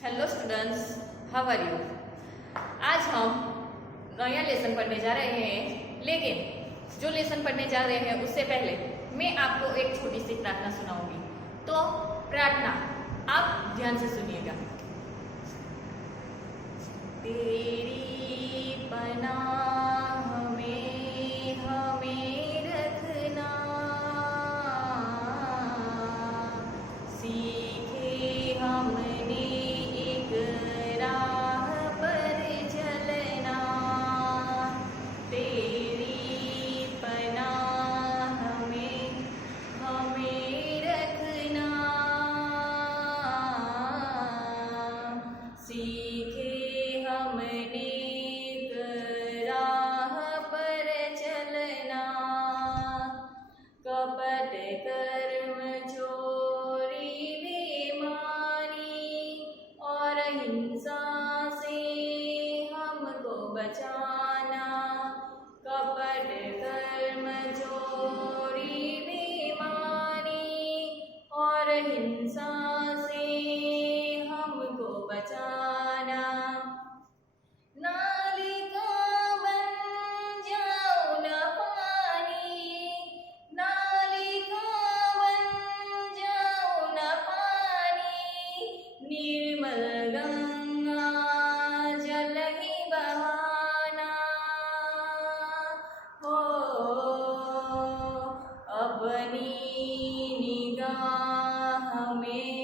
Hello students, how are you. आज हम नया लेसन पढ़ने जा रहे हैं, लेकिन जो लेसन पढ़ने जा रहे हैं उससे पहले मैं आपको एक छोटी सी प्रार्थना सुनाऊंगी। तो प्रार्थना आप ध्यान से सुनिएगा। तेरी पनाह में हमें रखना, सीखे हमने एक राह पर चलना। तेरी पनाह में हमें रखना, सीखे हमने एक राह पर चलना। कपट कर्म चोरी बेईमानी और हिंसा से हमको बचाना। कपट कर्म चोरी बेईमानी और हिंसा से हमको बचाना। नाली का बन जाओ न पानी, नाली का बन जाओ न पानी, निर्मल गंगा जल ही बहाना। हो अपनी निगाह में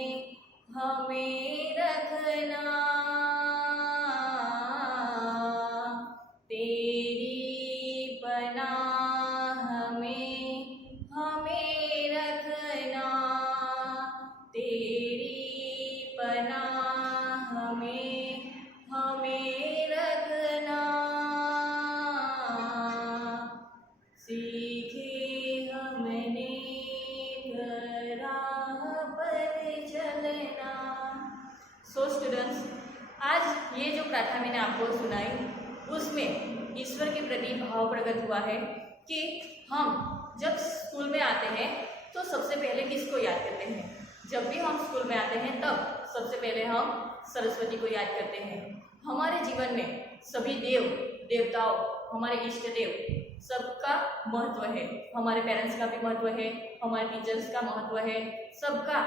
हमें रखना। तेरी पनाह में हमें रखना, तेरी पनाह में हमें रखना। सीखे हमने राह पर चलना। सो स्टूडेंट्स, आज ये जो प्रार्थना मैंने आपको सुनाई उसमें ईश्वर के प्रति भाव प्रकट हुआ है कि हम जब स्कूल में आते हैं तो सबसे पहले किसको याद करते हैं। जब भी हम स्कूल में आते हैं तब सबसे पहले हम सरस्वती को याद करते हैं। हमारे जीवन में सभी देव देवताओं, हमारे इष्ट देव सबका महत्व है। हमारे पेरेंट्स का भी महत्व है, हमारे टीचर्स का महत्व है, सबका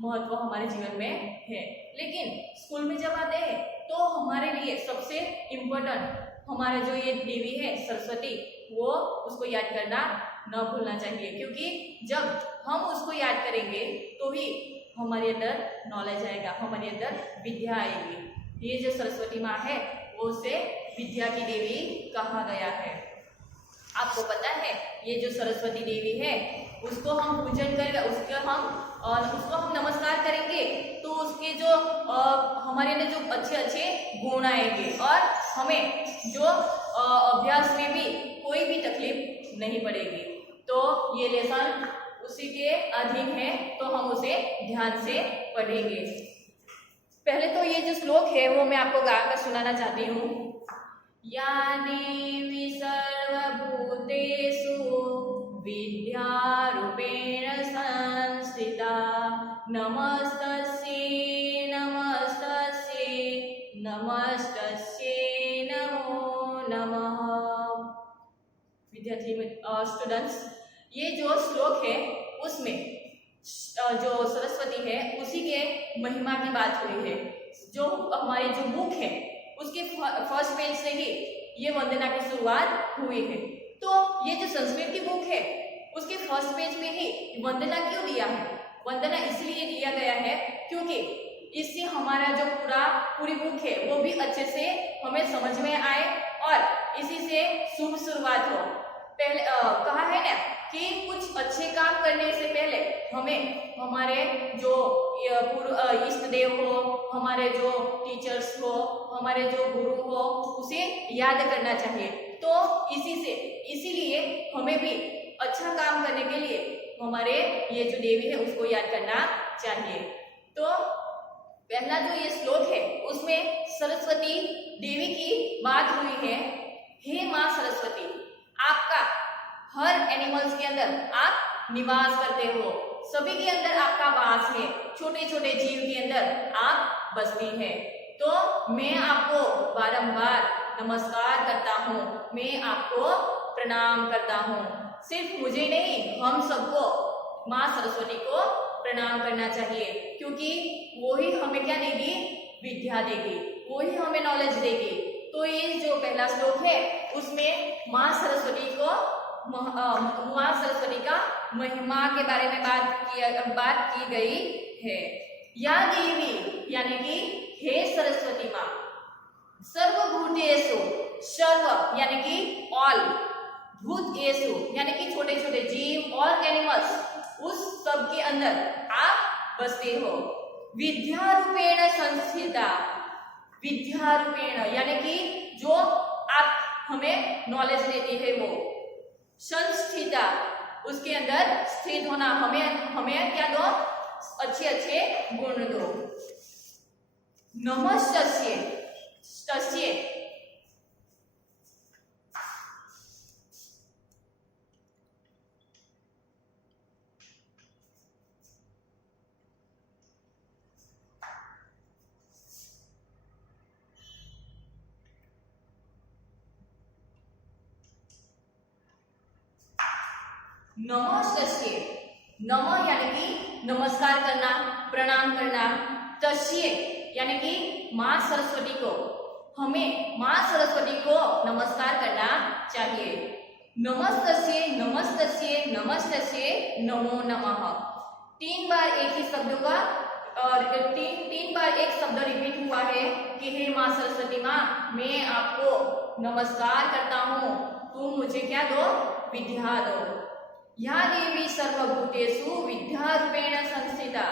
महत्व हमारे जीवन में है। लेकिन स्कूल में जब आते हैं तो हमारे लिए सबसे इम्पोर्टेंट हमारे जो ये देवी है सरस्वती, वो उसको याद करना न भूलना चाहिए, क्योंकि जब हम उसको याद करेंगे तो ही हमारे अंदर नॉलेज आएगा, हमारे अंदर विद्या आएगी। ये जो सरस्वती माँ है वो उसे विद्या की देवी कहा गया है। आपको पता है ये जो सरस्वती देवी है उसको हम पूजन करेंगे, उसको हम नमस्कार करेंगे तो उसके जो हमारे लिए जो अच्छे अच्छे गुण आएंगे और हमें जो अभ्यास में भी कोई भी तकलीफ नहीं पड़ेगी। तो ये लेसन उसी के अधीन है, तो हम उसे ध्यान से पढ़ेंगे। पहले तो ये जो श्लोक है वो मैं आपको गाकर सुनाना चाहती हूँ। या देवी सर्वभूतेषु विद्यारूपेण संस्थिता, नमस्तस्यै नमस्तस्यै नमस्तस्यै नमो नमः। विद्यार्थी स्टूडेंट्स, ये जो श्लोक है उसमें जो सरस्वती है उसी के महिमा की बात हुई है। जो हमारी जो बुक है उसके फर्स्ट पेज से ही ये वंदना की शुरुआत हुई है। तो ये जो संस्कृत की बुक है उसके फर्स्ट पेज में ही वंदना क्यों दिया है? वंदना इसलिए दिया गया है क्योंकि इससे हमारा जो पूरी बुक है वो भी अच्छे से हमें समझ में आए और इसी से शुभ शुरुआत हो। पहले कहा है ना कि कुछ अच्छे काम करने से पहले हमें हमारे जो इष्ट देव हो, हमारे जो टीचर्स हो, हमारे जो गुरु हो, उसे याद करना चाहिए। तो इसीलिए हमें भी अच्छा काम करने के लिए हमारे ये जो देवी है उसको याद करना चाहिए। तो पहला जो ये श्लोक है उसमें सरस्वती देवी की बात हुई है। हे माँ सरस्वती, आपका हर एनिमल्स के अंदर आप निवास करते हो, सभी के अंदर आपका वास है, छोटे छोटे जीव के अंदर आप बसती है। तो मैं आपको बारंबार नमस्कार करता हूँ, मैं आपको प्रणाम करता हूँ। सिर्फ मुझे नहीं, हम सबको माँ सरस्वती को प्रणाम करना चाहिए, क्योंकि वो ही हमें क्या देगी, विद्या देगी, वो ही हमें नॉलेज देगी। तो ये जो पहला श्लोक है उसमें माँ सरस्वती का महिमा के बारे में बात की गई है। या देवी यानी कि हे सरस्वती माँ, सर्वभूतेषु, सर्व यानी कि ऑल, भूतेषु यानी कि छोटे छोटे जीव और एनिमल्स, उस सब के अंदर आप बसते हो। विद्या रूपेण संस्थिता, विद्या रूपेण यानी कि जो आप हमें नॉलेज देती है वो, संस्थिता उसके अंदर स्थित होना, हमें क्या दो, अच्छे अच्छे गुण दो। नमस्तस्यै, तस्यै नमस्तस्यै, नम यानी कि नमस्कार करना, प्रणाम करना। तस्यै यानी कि माँ सरस्वती को, हमें माँ सरस्वती को नमस्कार करना चाहिए। नमस्तस्यै, नमस्तस्यै, नमस्तस्यै, नमो नमः। 3 बार एक ही शब्दों का और तीन बार एक शब्द रिपीट हुआ है कि हे माँ सरस्वती माँ, मैं आपको नमस्कार करता हूँ, तुम मुझे क्या दो, विद्या दो। या देवी सर्वभूतेषु विद्या रूपेण संस्थिता,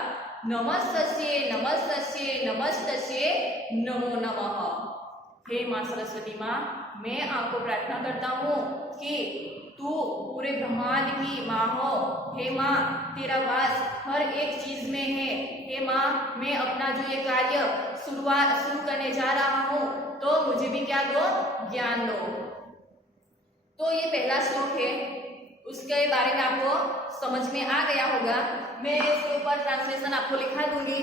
नमस्तस्यै, नमस्तस्यै, नमस्तस्यै, नमो नमः। हे माँ सरस्वती माँ, मैं आपको प्रार्थना करता हूँ कि तू पूरे ब्रह्मांड की माँ हो। हे माँ, तेरा वास हर एक चीज में है। हे माँ, मैं अपना जो ये कार्य शुरू करने जा रहा हूँ, तो मुझे भी क्या दो, ज्ञान दो। तो ये पहला श्लोक है, उसके बारे में आपको समझ में आ गया होगा। मैं इसके ऊपर ट्रांसलेशन आपको लिखा दूंगी।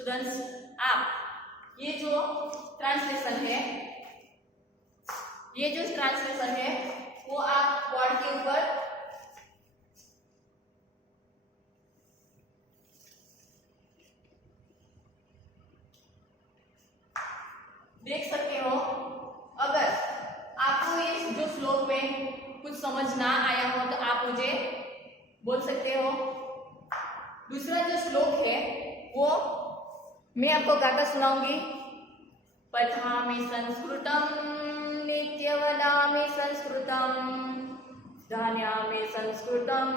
स्टूडेंट्स, आप ये जो ट्रांसलेशन है वो आप बोर्ड के ऊपर देख सकते हो। अगर आपको ये जो श्लोक में कुछ समझ ना आया हो तो आप मुझे बोल सकते हो। दूसरा जो श्लोक है वो मैं आपको गाकर सुनाऊंगी। पठामि संस्कृतम नित्य वदामि संस्कृतम, ध्यायामि संस्कृतम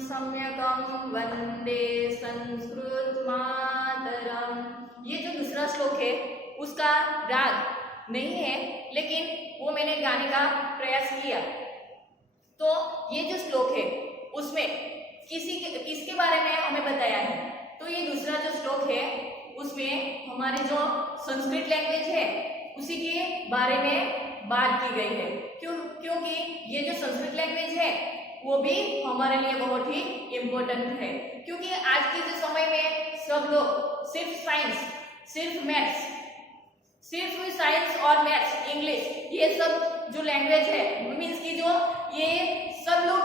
सम्यकम वंदे संस्कृत मातरम। ये जो दूसरा श्लोक है उसका राग नहीं है, लेकिन वो मैंने गाने का प्रयास किया। तो ये जो श्लोक है उसमें किसके बारे में हमें बताया है? तो ये दूसरा जो श्लोक है उसमें हमारे जो संस्कृत लैंग्वेज है उसी के बारे में बात की गई है। क्योंकि ये जो संस्कृत लैंग्वेज है वो भी हमारे लिए बहुत ही इम्पोर्टेंट है, क्योंकि आज के जो समय में सब लोग सिर्फ साइंस, सिर्फ मैथ्स, सिर्फ साइंस और मैथ्स, इंग्लिश, ये सब जो लैंग्वेज है मीन्स की जो ये सब लोग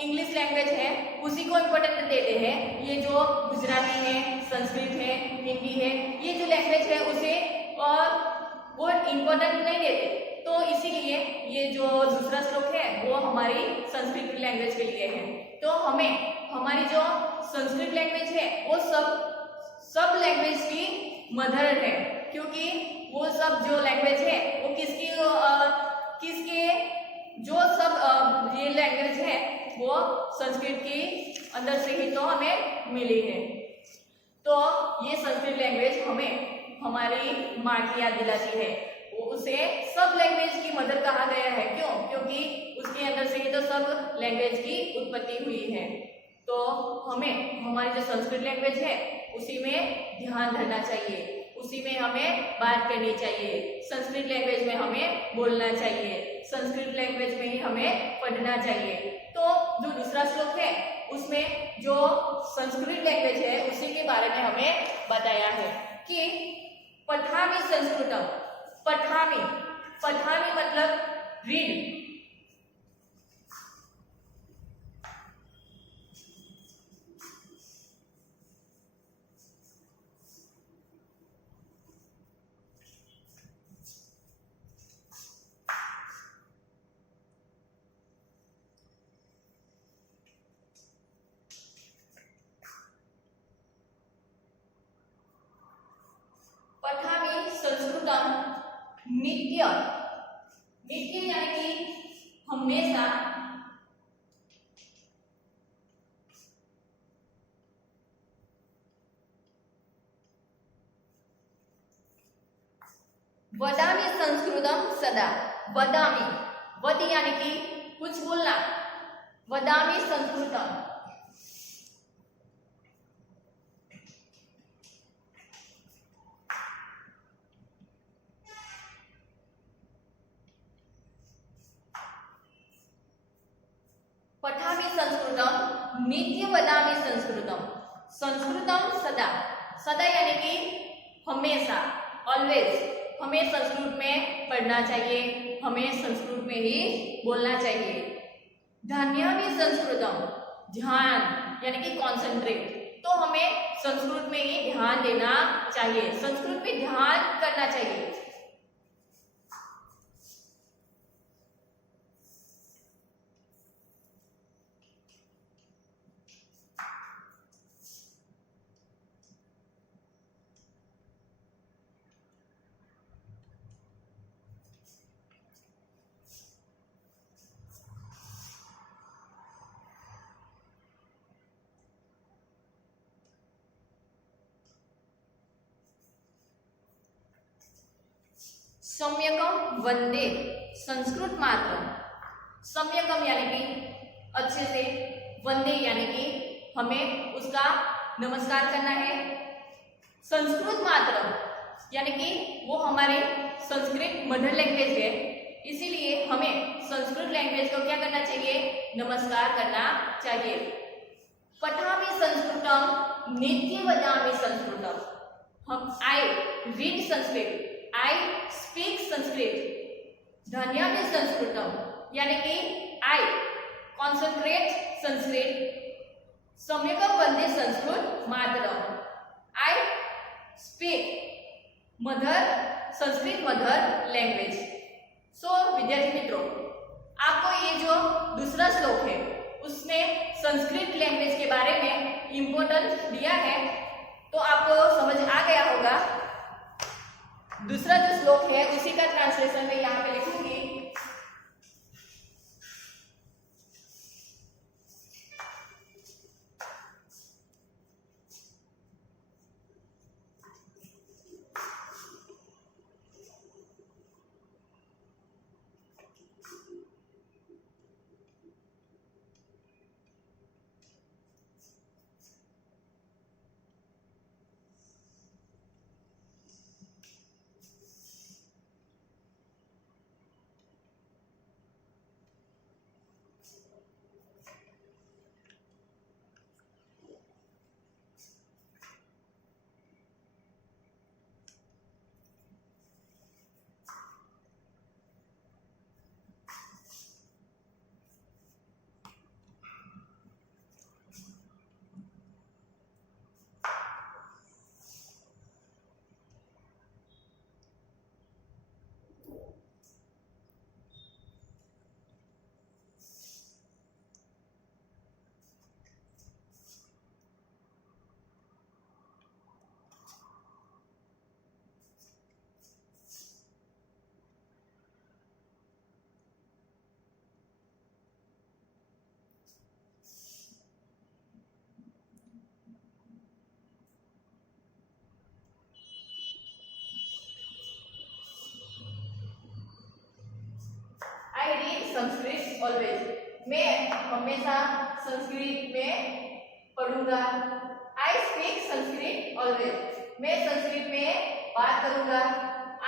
इंग्लिश लैंग्वेज है उसी को इम्पोर्टेंट देते हैं। ये जो गुजराती है, संस्कृत है, हिंदी है, ये जो लैंग्वेज है उसे वो इम्पोर्टेंट नहीं देते। तो इसीलिए ये जो दूसरा श्लोक है वो हमारी संस्कृत लैंग्वेज के लिए है। तो हमें हमारी जो संस्कृत लैंग्वेज है वो सब लैंग्वेज की मदर है, क्योंकि वो सब जो लैंग्वेज है वो किसके जो सब ये लैंग्वेज है वो संस्कृत की अंदर से ही तो हमें मिली है। तो ये संस्कृत लैंग्वेज हमें हमारी माँ की याद दिलाती है। उसे सब लैंग्वेज की मदर कहा गया है। क्यों? क्योंकि उसके अंदर से ही तो सब लैंग्वेज की उत्पत्ति हुई है। तो हमें हमारी जो संस्कृत लैंग्वेज है उसी में ध्यान धरना चाहिए, उसी में हमें बात करनी चाहिए, संस्कृत लैंग्वेज में हमें बोलना चाहिए, संस्कृत लैंग्वेज में ही हमें पढ़ना चाहिए। तो जो दूसरा श्लोक है उसमें जो संस्कृत लैंग्वेज है उसी के बारे में हमें बताया है कि पठामि संस्कृतम। पठामि मतलब रीड। पठामि संस्कृतम नित्य। नित्य यानी कि हमेशा। वदामि संस्कृतम सदा। वदामि, वद यानी कि कुछ बोलना, वदामि संस्कृतम। पठामि संस्कृतम नित्य वदामि संस्कृतम। संस्कृतम सदा। सदा यानी कि हमेशा, ऑलवेज हमें संस्कृत में पढ़ना चाहिए, हमें संस्कृत में ही बोलना चाहिए। ध्यानामि संस्कृतम, ध्यान यानी कि कॉन्सेंट्रेट। तो हमें संस्कृत में ही ध्यान देना चाहिए, संस्कृत में ध्यान करना चाहिए। सम्यकम वंदे संस्कृत मात्र। सम्यकम यानी कि अच्छे से, वंदे यानी कि हमें उसका नमस्कार करना है। संस्कृत मात्र यानी कि वो हमारी संस्कृत मदर लैंग्वेज है, इसीलिए हमें संस्कृत लैंग्वेज को क्या करना चाहिए? नमस्कार करना चाहिए। पठामि संस्कृतम नित्य वदामि संस्कृतम। हम I read Sanskrit, I speak Sanskrit. ध्यानामि संस्कृतम यानी कि I concentrate संस्कृत। सम्यकम वंदे संस्कृत मातरम। I speak mother Sanskrit mother language. So विद्यार्थी मित्रों, आपको ये जो दूसरा श्लोक है उसमें संस्कृत लैंग्वेज के बारे में इम्पोर्टेंस दिया है, तो आपको समझ आ गया होगा। दूसरा जो श्लोक है उसी का ट्रांसलेशन मैं यहाँ पे लिखूंगी। ऑलवेज। मैं हमेशा संस्कृत में पढ़ूंगा। I speak Sanskrit always. मैं संस्कृत में बात करूंगा।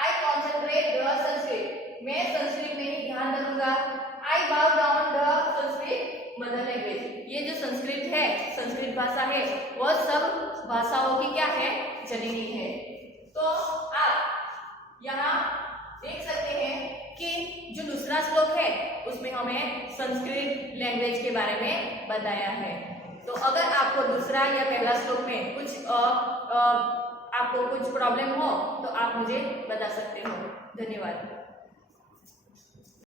I concentrate the Sanskrit. मैं संस्कृत में ही ध्यान रखूंगा। I bow down the Sanskrit mother language. ये जो संस्कृत है, संस्कृत भाषा है, वह सब भाषाओं की क्या है, जननी है। तो आप यहाँ देख सकते हैं कि जो दूसरा श्लोक है उसमें हमें संस्कृत लैंग्वेज के बारे में बताया है। तो अगर आपको दूसरा या पहला श्लोक में कुछ आपको कुछ प्रॉब्लम हो तो आप मुझे बता सकते हो। धन्यवाद।